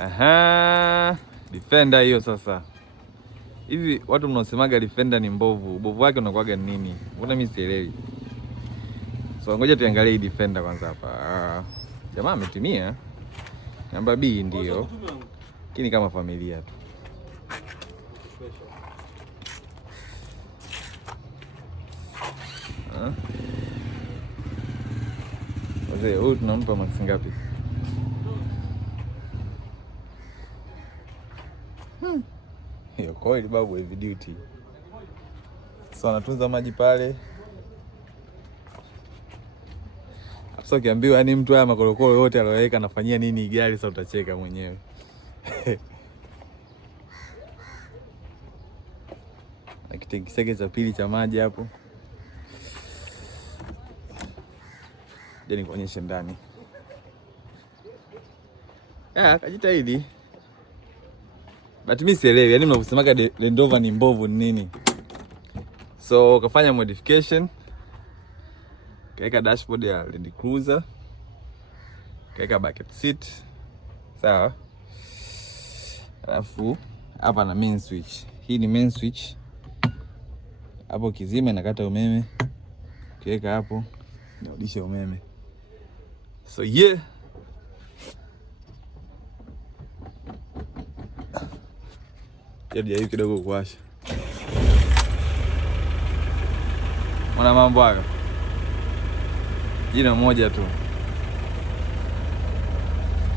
Aha, defender hiyo sasa. Hivi watu mnaosemaga defender ni mbovu, ubovu wake unakuwaga nini? Mbona mimi sielewi. So ngoja tuangalie hii defender kwanza hapa. Jamaa ametimia. Namba B ndio. Lakini kama familia tu. Wazee, huyu tunampa max ngapi? Hiyo coil babu heavy duty. So anatunza maji pale. Sasa ukiambiwa yani mtu haya makorokoro yote aliyoweka anafanyia nini gari, sasa utacheka mwenyewe. Akitekiseke cha pili cha maji hapo. Je, nikuonyeshe ndani. Kajitahidi. But mimi sielewi, yani mnaposemaga Land Rover ni mbovu ni nini? So kafanya modification. Kaeka dashboard ya Land Cruiser. Kaeka bucket seat. Sawa. Alafu hapa na main switch. Hii ni main switch. Hapo kizima inakata umeme. Kiweka hapo inarudisha umeme. So yeah. Hiyo kidogo kuwasha. Mwana mambo hayo. Jina moja tu.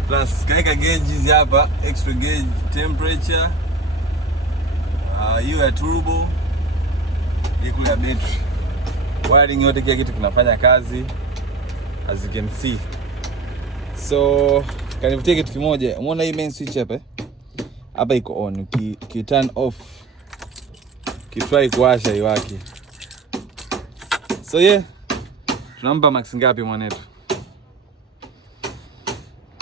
Plus kaeka gauges hapa, extra gauge temperature. Hiyo ya turbo. Iko ya battery. Wiring yote kila kitu kinafanya kazi as you can see. So kanivutia kitu kimoja. Umeona hii main switch hapa? Hapa iko on. Ki turn off, ki try kuwasha iwake. So yeah. Tunampa max ngapi mwanetu?